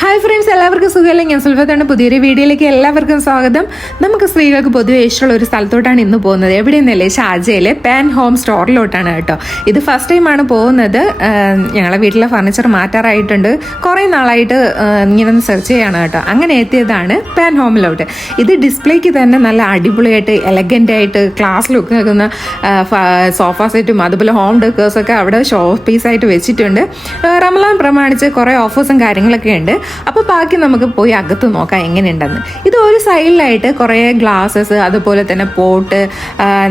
Hi friends എല്ലാവർക്കും സുഖമല്ലേ? ഞാൻ സുൽഫത്താണ്. പുതിയൊരു വീഡിയോയിലേക്ക് എല്ലാവർക്കും സ്വാഗതം. നമുക്ക് സ്ത്രീകൾക്ക് പൊതുവെ ഇഷ്ടമുള്ള ഒരു സ്ഥലത്തോട്ടാണ് ഇന്ന് പോകുന്നത്. എവിടെയെന്നല്ലേ? ഷാജയിലെ പാൻ ഹോം സ്റ്റോറിലോട്ടാണ് കേട്ടോ. ഇത് ഫസ്റ്റ് ടൈമാണ് പോകുന്നത്. ഞങ്ങളെ വീട്ടിലെ ഫർണിച്ചർ മാറ്റാറായിട്ടുണ്ട്. കുറേ നാളായിട്ട് ഇങ്ങനെ ഒന്ന് സെർച്ച് ചെയ്യാണ് കേട്ടോ. അങ്ങനെ എത്തിയതാണ് പാൻ ഹോമിലോട്ട്. ഇത് ഡിസ്പ്ലേക്ക് തന്നെ നല്ല അടിപൊളിയായിട്ട് എലഗന്റ് ആയിട്ട് ക്ലാസ് ലുക്ക് നിൽക്കുന്ന സോഫ സെറ്റും അതുപോലെ ഹോം ഡെക്കേഴ്സൊക്കെ അവിടെ ഷോ പീസായിട്ട് വെച്ചിട്ടുണ്ട്. റമലാൻ പ്രമാണിച്ച് കുറേ ഓഫേഴ്സും കാര്യങ്ങളൊക്കെ ഉണ്ട്. അപ്പോൾ ബാക്കി നമുക്ക് പോയി അകത്ത് നോക്കാം എങ്ങനെയുണ്ടെന്ന്. ഇത് ഒരു സൈഡിലായിട്ട് കുറേ ഗ്ലാസസ് അതുപോലെ തന്നെ പോട്ട്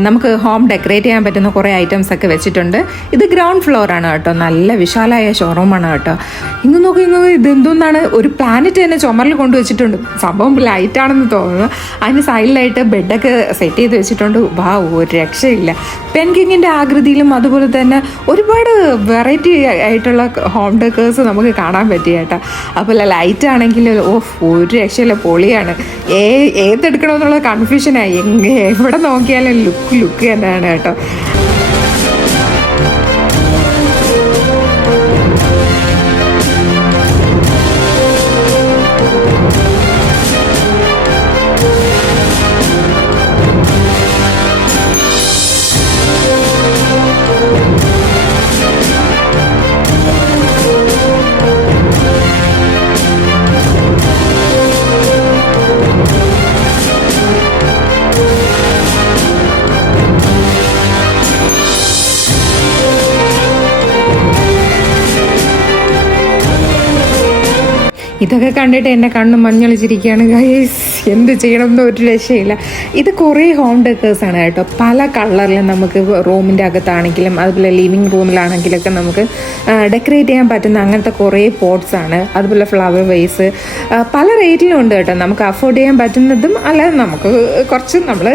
നമുക്ക് ഹോം ഡെക്കറേറ്റ് ചെയ്യാൻ പറ്റുന്ന കുറേ ഐറ്റംസ് ഒക്കെ വെച്ചിട്ടുണ്ട്. ഇത് ഗ്രൗണ്ട് ഫ്ലോർ ആണ് കേട്ടോ. നല്ല വിശാലമായ ഷോറൂമാണ് കേട്ടോ. ഇങ്ങ് നോക്കി ഇങ്ങ് ഇതെന്തോന്നാണ് ഒരു പ്ലാനറ്റ് തന്നെ ചുമരിൽ കൊണ്ടുവച്ചിട്ടുണ്ട് സംഭവം ലൈറ്റ് ആണെന്ന് തോന്നുന്നു. അതിന് സൈഡിലായിട്ട് ബെഡൊക്കെ സെറ്റ് ചെയ്ത് വെച്ചിട്ടുണ്ട്. വാ ഒരു രക്ഷയില്ല. പെൻകിങ്ങിന്റെ ആകൃതിയിലും അതുപോലെ തന്നെ ഒരുപാട് വെറൈറ്റി ആയിട്ടുള്ള ഹോം ഡെക്കേഴ്സ് നമുക്ക് കാണാൻ പറ്റിയേട്ടാ അപ്പോൾ ലൈറ്റ് ആണെങ്കിൽ ഓ ഒരു രക്ഷയില്ല പൊളിയാണ്. ഏ ഏതെടുക്കണമെന്നുള്ള കൺഫ്യൂഷനായി എവിടെ നോക്കിയാലും ലുക്ക് ലുക്ക് തന്നെയാണ് കേട്ടോ. ഇതൊക്കെ കണ്ടിട്ട് എന്റെ കണ്ണ് മഞ്ഞളിച്ചിരിക്കുകയാണ് ഗൈസ് എന്ത് ചെയ്യണമെന്ന് ഒരു രക്ഷയില്ല. ഇത് കുറേ ഹോം ഡെക്കേഴ്സാണ് കേട്ടോ. പല കളറിലും നമുക്ക് റൂമിന്റെ അകത്താണെങ്കിലും അതുപോലെ ലിവിങ് റൂമിലാണെങ്കിലൊക്കെ നമുക്ക് ഡെക്കറേറ്റ് ചെയ്യാൻ പറ്റുന്ന അങ്ങനത്തെ കുറേ പോട്ട്സ് ആണ്. അതുപോലെ ഫ്ലവർ വേസ് പല റേറ്റിലും ഉണ്ട് കേട്ടോ. നമുക്ക് അഫോർഡ് ചെയ്യാൻ പറ്റുന്നതും അല്ല നമുക്ക് കുറച്ച് നമ്മൾ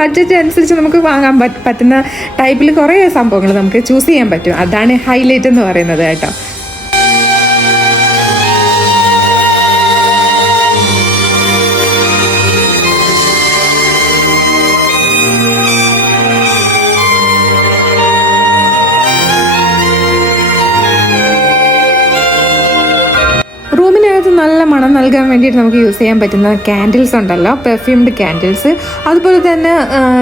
ബഡ്ജറ്റ് അനുസരിച്ച് നമുക്ക് വാങ്ങാൻ പറ്റുന്ന ടൈപ്പിൽ കുറേ സംഭവങ്ങൾ നമുക്ക് ചൂസ് ചെയ്യാൻ പറ്റും. അതാണ് ഹൈലൈറ്റ് എന്ന് പറയുന്നത് കേട്ടോ. നൽകാൻ വേണ്ടിയിട്ട് നമുക്ക് യൂസ് ചെയ്യാൻ പറ്റുന്ന ക്യാൻഡിൽസ് ഉണ്ടല്ലോ പെർഫ്യൂംഡ് ക്യാൻഡിൽസ് അതുപോലെ തന്നെ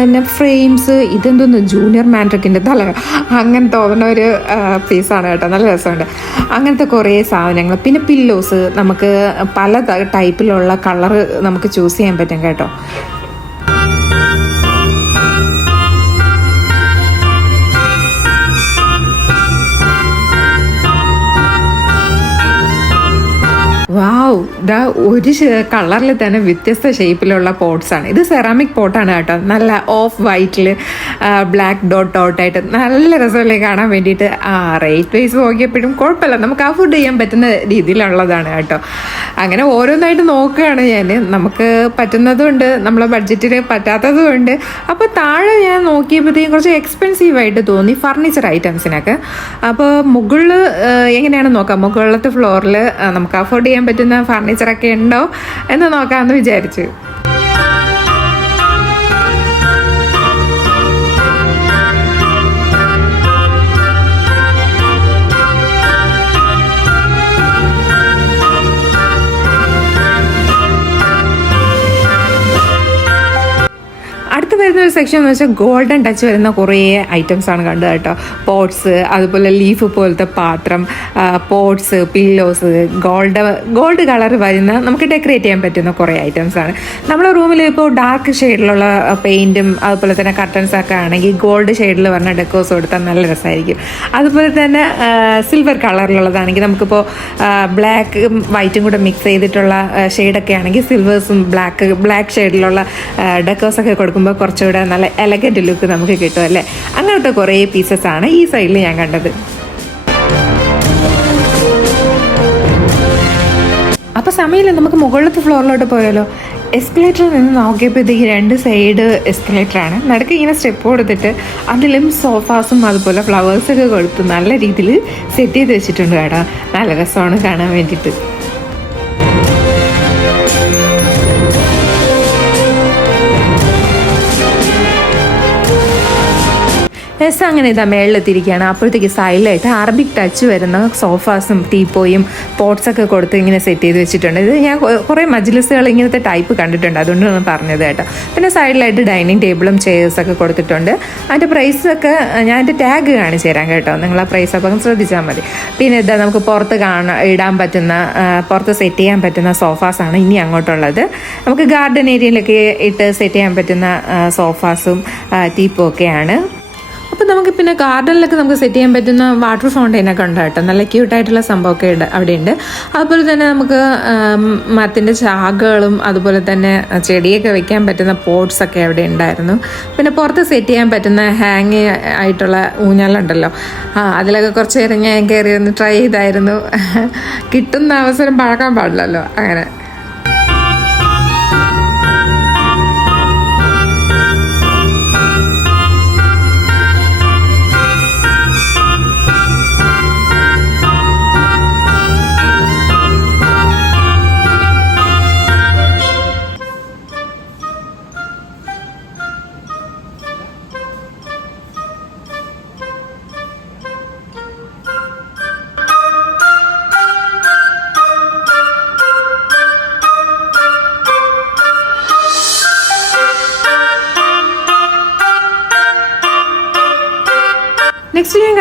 പിന്നെ ഫ്രെയിംസ് ഇതെന്തോന്ന്? ജൂനിയർ മാൻഡ്രിക്കിന്റെ തല അങ്ങനെ തോന്നുന്ന ഒരു പീസാണ് കേട്ടോ. നല്ല രസമുണ്ട്. അങ്ങനത്തെ കുറേ സാധനങ്ങൾ. പിന്നെ പില്ലോസ് നമുക്ക് പല ടൈപ്പിലുള്ള കളറ് നമുക്ക് ചൂസ് ചെയ്യാൻ പറ്റും കേട്ടോ. വാവ് ഇതാ ഒരു കളറിൽ തന്നെ വ്യത്യസ്ത ഷേപ്പിലുള്ള പോട്ട്സാണ് ഇത് സെറാമിക് പോട്ടാണ് കേട്ടോ. നല്ല ഓഫ് വൈറ്റിൽ ബ്ലാക്ക് ഡോട്ട് ഡോട്ടായിട്ട് നല്ല രസമല്ലേ കാണാൻ വേണ്ടിയിട്ട്. ആ റേറ്റ് വൈസ് നോക്കിയപ്പോഴും കുഴപ്പമില്ല. നമുക്ക് അഫോർഡ് ചെയ്യാൻ പറ്റുന്ന രീതിയിലുള്ളതാണ് കേട്ടോ. അങ്ങനെ ഓരോന്നായിട്ട് നോക്കുകയാണ് ഞാൻ നമുക്ക് പറ്റുന്നതുണ്ട് നമ്മളെ ബഡ്ജറ്റിൽ പറ്റാത്തതുകൊണ്ട് അപ്പോൾ താഴെ ഞാൻ നോക്കിയപ്പോഴത്തേക്കും കുറച്ച് എക്സ്പെൻസീവ് ആയിട്ട് തോന്നി ഫർണിച്ചർ ഐറ്റംസിനൊക്കെ അപ്പോൾ മുകളിൽ എങ്ങനെയാണ് നോക്കാം. മുകളിലത്തെ ഫ്ലോറിൽ നമുക്ക് അഫോർഡ് ചെയ്യാൻ പറ്റുന്ന ഫർണിച്ചറൊക്കെ ഉണ്ടോ എന്ന് നോക്കാമെന്ന് വിചാരിച്ചു. വരുന്ന ഒരു സെക്ഷൻ എന്ന് വെച്ചാൽ ഗോൾഡൻ ടച്ച് വരുന്ന കുറേ ഐറ്റംസ് ആണ് കണ്ടത് കേട്ടോ. പോട്ട്സ് അതുപോലെ ലീഫ് പോലത്തെ പാത്രം pots pillows gold gold colour വരുന്ന നമുക്ക് ഡെക്കറേറ്റ് ചെയ്യാൻ പറ്റുന്ന കുറേ ഐറ്റംസ് ആണ്. നമ്മുടെ റൂമിൽ ഇപ്പോൾ ഡാർക്ക് ഷെയ്ഡിലുള്ള പെയിന്റും അതുപോലെ തന്നെ കർട്ടൻസ് ഒക്കെ ആണെങ്കിൽ ഗോൾഡ് ഷെയ്ഡിൽ വരുന്ന ഡെക്കോസ് കൊടുത്താൽ നല്ല രസമായിരിക്കും അതുപോലെ തന്നെ സിൽവർ കളറിലുള്ളതാണെങ്കിൽ നമുക്കിപ്പോൾ ബ്ലാക്കും വൈറ്റും കൂടെ മിക്സ് ചെയ്തിട്ടുള്ള ഷെയ്ഡൊക്കെ ആണെങ്കിൽ സിൽവേഴ്സും ബ്ലാക്ക് ബ്ലാക്ക് ഷെയ്ഡിലുള്ള ഡെക്കോസ് ഒക്കെ കൊടുക്കുമ്പോൾ കുറച്ചുകൂടെ നല്ല എലഗന്റ് ലുക്ക് നമുക്ക് കിട്ടും അല്ലേ? അങ്ങനത്തെ കുറേ പീസസ് ആണ് ഈ സൈഡിൽ ഞാൻ കണ്ടത്. അപ്പോൾ സമയമില്ല നമുക്ക് മുകളിലത്തെ ഫ്ലോറിലോട്ട് പോയാലോ? എസ്കലേറ്ററിൽ നിന്ന് നോക്കിയപ്പോഴത്തേക്ക് രണ്ട് സൈഡ് എസ്കലേറ്ററാണ് നടുക്ക് ഇങ്ങനെ സ്റ്റെപ്പ് കൊടുത്തിട്ട് അതിലും സോഫാസും അതുപോലെ ഫ്ലവേഴ്സൊക്കെ കൊടുത്ത് നല്ല രീതിയിൽ സെറ്റ് ചെയ്ത് വെച്ചിട്ടുണ്ട് കേട്ടോ. നല്ല രസമാണ് കാണാൻ വേണ്ടിയിട്ട്. എസ് അങ്ങനെ ഇതാ മേളിലെത്തിയിരിക്കുകയാണ്. അപ്പോഴത്തേക്ക് സൈഡിലായിട്ട് അറബിക് ടച്ച് വരുന്ന സോഫാസും ടീപ്പോയും പോട്ട്സൊക്കെ കൊടുത്ത് ഇങ്ങനെ സെറ്റ് ചെയ്ത് വെച്ചിട്ടുണ്ട്. ഇത് ഞാൻ കുറേ മജ്ലിസുകൾ ഇങ്ങനത്തെ ടൈപ്പ് കണ്ടിട്ടുണ്ട്. അതുകൊണ്ടാണ് പറഞ്ഞത് കേട്ടോ. പിന്നെ സൈഡിലായിട്ട് ഡൈനിങ് ടേബിളും ചെയേഴ്സൊക്കെ കൊടുത്തിട്ടുണ്ട്. അതിന്റെ പ്രൈസൊക്കെ ഞാൻ എന്റെ ടാഗ് കാണിച്ചു തരാം കേട്ടോ. നിങ്ങൾ ആ പ്രൈസ് അപ്പം ശ്രദ്ധിച്ചാൽ മതി. പിന്നെ ഇതാ നമുക്ക് പുറത്ത് കാണാൻ ഇടാൻ പറ്റുന്ന പുറത്ത് സെറ്റ് ചെയ്യാൻ പറ്റുന്ന സോഫാസാണ് ഇനി അങ്ങോട്ടുള്ളത്. നമുക്ക് ഗാർഡൻ ഏരിയയിലൊക്കെ ഇട്ട് സെറ്റ് ചെയ്യാൻ പറ്റുന്ന സോഫാസും ടീപ്പും ഒക്കെയാണ് അപ്പോൾ നമുക്ക് പിന്നെ ഗാർഡനിലൊക്കെ നമുക്ക് സെറ്റ് ചെയ്യാൻ പറ്റുന്ന വാട്ടർ ഫൗണ്ടെയിനൊക്കെ ഉണ്ട് കേട്ടോ. നല്ല ക്യൂട്ടായിട്ടുള്ള സംഭവമൊക്കെ ഉണ്ട് അവിടെയുണ്ട്. അതുപോലെ തന്നെ നമുക്ക് മരത്തിന്റെ ചാകകളും അതുപോലെ തന്നെ ചെടിയൊക്കെ വെക്കാൻ പറ്റുന്ന പോട്ട്സ് ഒക്കെ അവിടെ ഉണ്ടായിരുന്നു. പിന്നെ പുറത്ത് സെറ്റ് ചെയ്യാൻ പറ്റുന്ന ഹാങ് ആയിട്ടുള്ള ഊഞ്ഞാലുണ്ടല്ലോ. ആ അതിലൊക്കെ കുറച്ച് നേരം ഞാൻ കയറി ഒന്ന് ട്രൈ ചെയ്തായിരുന്നു. കിട്ടുന്ന അവസരം പഴക്കാൻ പാടില്ലല്ലോ അങ്ങനെ.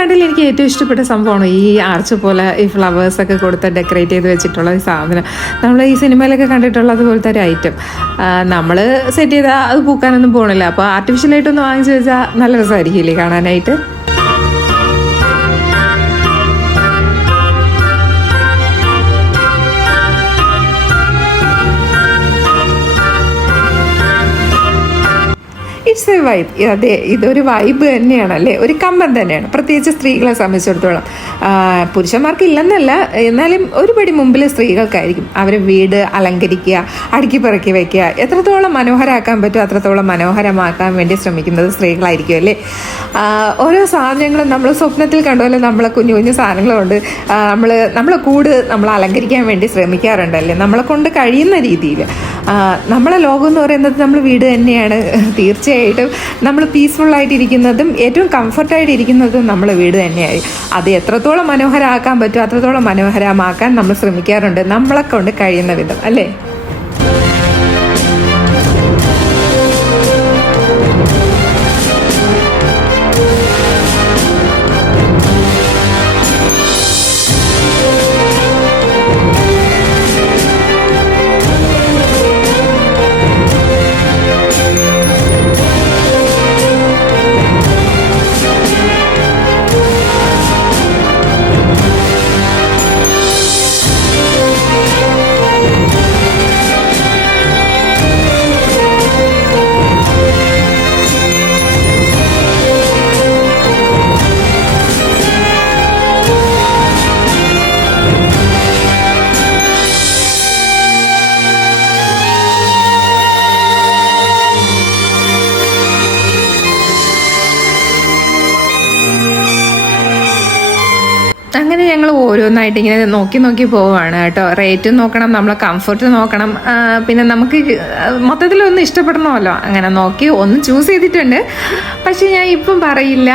നെക്സ്റ്റ് എനിക്ക് ഏറ്റവും ഇഷ്ടപ്പെട്ട സംഭവമാണ് ഈ ആർച്ച് പോലെ ഈ ഫ്ലവേഴ്സ് ഒക്കെ കൊടുത്ത് ഡെക്കറേറ്റ് ചെയ്ത് വെച്ചിട്ടുള്ള ഈ സാധനം. നമ്മൾ ഈ സിനിമയിലൊക്കെ കണ്ടിട്ടുള്ള അതുപോലത്തെ ഒരു ഐറ്റം നമ്മൾ സെറ്റ് ചെയ്താൽ അത് പൂക്കാനൊന്നും പോകണില്ല അപ്പോൾ ആർട്ടിഫിഷ്യലായിട്ടൊന്ന് വാങ്ങിച്ചു വെച്ചാൽ നല്ല രസമായിരിക്കില്ലേ കാണാനായിട്ട്? ഇറ്റ്സ് എ വൈബ് അതെ ഇതൊരു വൈബ് തന്നെയാണ് അല്ലേ? ഒരു കമ്പം തന്നെയാണ്. പ്രത്യേകിച്ച് സ്ത്രീകളെ സംബന്ധിച്ചിടത്തോളം. പുരുഷന്മാർക്ക് ഇല്ലെന്നല്ല എന്നാലും ഒരുപടി മുമ്പിൽ സ്ത്രീകൾക്കായിരിക്കും അവർ വീട് അലങ്കരിക്കുക അടുക്കി പിറക്കി വയ്ക്കുക എത്രത്തോളം മനോഹരമാക്കാൻ പറ്റുമോ അത്രത്തോളം മനോഹരമാക്കാൻ വേണ്ടി ശ്രമിക്കുന്നത് സ്ത്രീകളായിരിക്കും അല്ലേ? ഓരോ സാധനങ്ങളും നമ്മൾ സ്വപ്നത്തിൽ കണ്ടുപോലെ നമ്മളെ കുഞ്ഞു കുഞ്ഞു സാധനങ്ങളുണ്ട്. നമ്മൾ നമ്മളെ കൂട് നമ്മൾ അലങ്കരിക്കാൻ വേണ്ടി ശ്രമിക്കാറുണ്ടല്ലേ നമ്മളെ കൊണ്ട് കഴിയുന്ന രീതിയിൽ. നമ്മളെ ലോകം എന്ന് പറയുന്നത് നമ്മൾ വീട് തന്നെയാണ്. തീർച്ചയായിട്ടും നമ്മൾ പീസ്ഫുള്ളായിട്ട് ഇരിക്കുന്നതും ഏറ്റവും കംഫർട്ടായിട്ട് ഇരിക്കുന്നതും നമ്മൾ വീട് തന്നെയായി. അത് എത്രത്തോളം മനോഹരമാക്കാൻ പറ്റുമോ അത്രത്തോളം മനോഹരമാക്കാൻ നമ്മൾ ശ്രമിക്കാറുണ്ട്. നമ്മളെ കൊണ്ട് കഴിയുന്ന വിധം അല്ലേ? അങ്ങനെ ഞങ്ങൾ ഓരോന്നായിട്ട് ഇങ്ങനെ നോക്കി നോക്കി പോവുകയാണ് കേട്ടോ. റേറ്റ് നോക്കണം നമ്മളെ കംഫർട്ട് നോക്കണം. പിന്നെ നമുക്ക് മൊത്തത്തിൽ ഒന്ന് ഇഷ്ടപ്പെടണമല്ലോ. അങ്ങനെ നോക്കി ഒന്ന് ചൂസ് ചെയ്തിട്ടുണ്ട്. പക്ഷെ ഞാൻ ഇപ്പം പറയില്ല.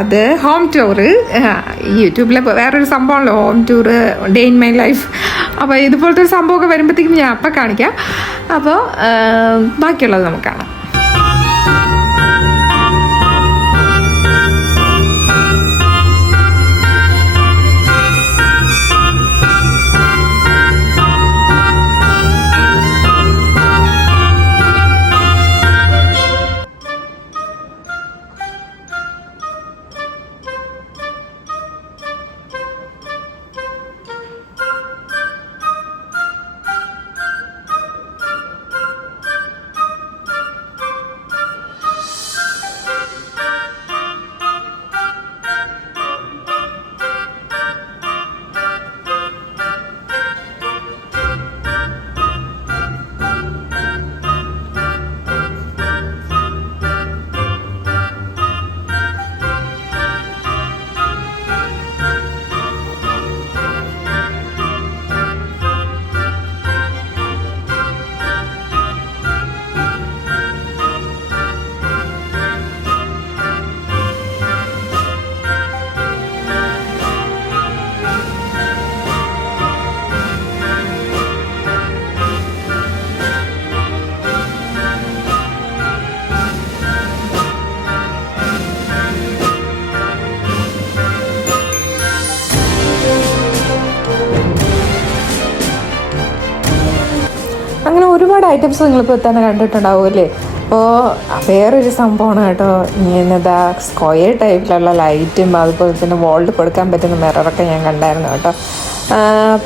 അത് ഹോം ടൂറ് യൂട്യൂബിലെ വേറൊരു സംഭവമല്ലോ home tour day in my life അപ്പോൾ ഇതുപോലത്തെ ഒരു സംഭവമൊക്കെ വരുമ്പോഴത്തേക്കും ഞാൻ അപ്പം കാണിക്കാം. അപ്പോൾ ബാക്കിയുള്ളത് നമുക്ക് കാണാം. ഐറ്റംസ് നിങ്ങളിപ്പോൾ തന്നെ കണ്ടിട്ടുണ്ടാവുമല്ലേ അപ്പോൾ വേറൊരു സംഭവമാണ് കേട്ടോ. ഇങ്ങനെന്താ സ്ക്വയർ ടൈപ്പിലുള്ള ലൈറ്റും അതുപോലെ തന്നെ വോളിൽ കൊടുക്കാൻ പറ്റുന്ന മിററൊക്കെ ഞാൻ കണ്ടായിരുന്നു കേട്ടോ.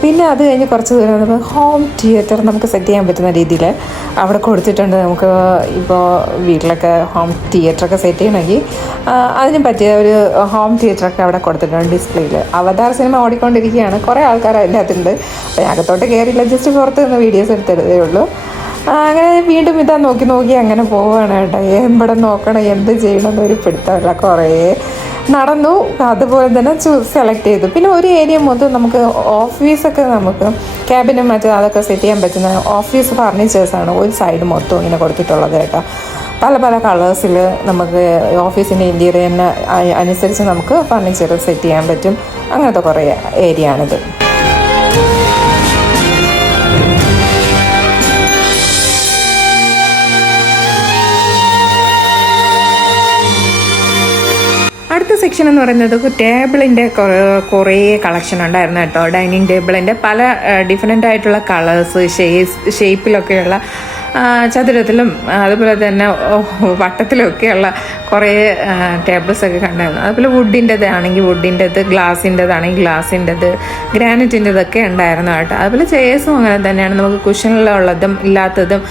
പിന്നെ അത് കഴിഞ്ഞ് കുറച്ച് ദൂരം ഹോം തിയേറ്റർ നമുക്ക് സെറ്റ് ചെയ്യാൻ പറ്റുന്ന രീതിയിൽ അവിടെ കൊടുത്തിട്ടുണ്ട് നമുക്ക് ഇപ്പോൾ വീട്ടിലൊക്കെ ഹോം തിയേറ്ററൊക്കെ സെറ്റ് ചെയ്യണമെങ്കിൽ. അതിന് പറ്റിയ ഒരു ഹോം തിയേറ്ററൊക്കെ അവിടെ കൊടുത്തിട്ടുണ്ട് ഡിസ്പ്ലേയിൽ അവതാർ സിനിമ ഓടിക്കൊണ്ടിരിക്കുകയാണ്. കുറേ ആൾക്കാർ അതിന്റെ അകത്തുണ്ട് അപ്പോൾ അകത്തോട്ട് കയറിയില്ല ജസ്റ്റ് പുറത്ത് നിന്ന് വീഡിയോസ് എടുത്തതേ ഉള്ളൂ. അങ്ങനെ വീണ്ടും ഇതാ നോക്കി നോക്കി അങ്ങനെ പോവുകയാണ് കേട്ടോ. എവിടെ നോക്കണം എന്ത് ചെയ്യണം എന്നൊരു പിടുത്തമില്ല. കുറേ നടന്നു. അതുപോലെ തന്നെ സെലക്ട് ചെയ്തു. പിന്നെ ഒരു ഏരിയ മൊത്തം നമുക്ക് ഓഫീസൊക്കെ നമുക്ക് ക്യാബിനും മറ്റും അതൊക്കെ സെറ്റ് ചെയ്യാൻ പറ്റുന്ന ഓഫീസ് ഫർണിച്ചേഴ്സാണ് ഒരു സൈഡ് മൊത്തം ഇങ്ങനെ കൊടുത്തിട്ടുള്ളത് കേട്ടോ. പല പല കളേഴ്സിൽ നമുക്ക് ഓഫീസിന്റെ ഇന്റീരിയറിന് അനുസരിച്ച് നമുക്ക് ഫർണിച്ചർ സെറ്റ് ചെയ്യാൻ പറ്റും. അങ്ങനത്തെ കുറേ ഏരിയ ആണിത്. സെക്ഷൻ എന്ന് പറയുന്നത് ടേബിളിന്റെ കുറേ കളക്ഷൻ ഉണ്ടായിരുന്നു കേട്ടോ. ഡൈനിങ് ടേബിളിന്റെ പല ഡിഫറെന്റ് ആയിട്ടുള്ള കളേഴ്സ് ആ, ചതുരത്തിലും അതുപോലെ തന്നെ ഓ, വട്ടത്തിലൊക്കെയുള്ള കുറേ ടേബിൾസ് ഒക്കെ കണ്ടായിരുന്നു. അതുപോലെ വുഡിന്റെത് ആണെങ്കിൽ വുഡിന്റെത് ഗ്ലാസിന്റെതാണെങ്കിൽ ഗ്ലാസിന്റെത് ഗ്രാനൈറ്റിന്റെതൊക്കെ ഉണ്ടായിരുന്നു കേട്ടോ. അതുപോലെ ചെയേഴ്സും അങ്ങനെ തന്നെയാണ്. നമുക്ക് കുഷനിലുള്ളതും ഇല്ലാത്തതും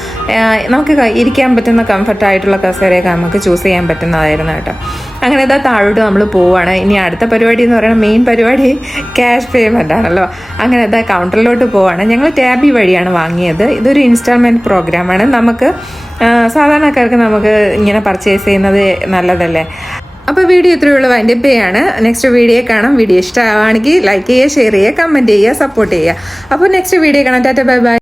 നമുക്ക് ഇരിക്കാൻ പറ്റുന്ന കംഫർട്ടായിട്ടുള്ള കസേരയൊക്കെ നമുക്ക് ചൂസ് ചെയ്യാൻ പറ്റുന്നതായിരുന്നു കേട്ടോ. അങ്ങനെ ഇതാ താഴോട്ട് നമ്മൾ പോവുകയാണ് ഇനി അടുത്ത പരിപാടി എന്ന് പറയുന്നത് മെയിൻ പരിപാടി ക്യാഷ് പേയ്മെന്റ് ആണല്ലോ. അങ്ങനെ ഇതാ കൗണ്ടറിലോട്ട് പോവുകയാണ് ഞങ്ങൾ ടാബി വഴിയാണ് വാങ്ങിയത്. ഇതൊരു ഇൻസ്റ്റാൾമെന്റ് പ്രോഗ്രാമാണ് നമുക്ക് ആ, സാധാരണക്കാർക്ക് നമുക്ക് ഇങ്ങനെ പർച്ചേസ് ചെയ്യുന്നത് നല്ലതല്ലേ? അപ്പോൾ വീഡിയോ ഇത്രയുള്ള വൈൻഡപ്പ് ചെയ്യാണ് നെക്സ്റ്റ് വീഡിയോ കാണാം. വീഡിയോ ഇഷ്ടമാവുകയാണെങ്കിൽ ലൈക്ക് ചെയ്യുക ഷെയർ ചെയ്യുക കമന്റ് ചെയ്യുക സപ്പോർട്ട് ചെയ്യുക. അപ്പോൾ നെക്സ്റ്റ് വീഡിയോ കാണാം. Tata bye bye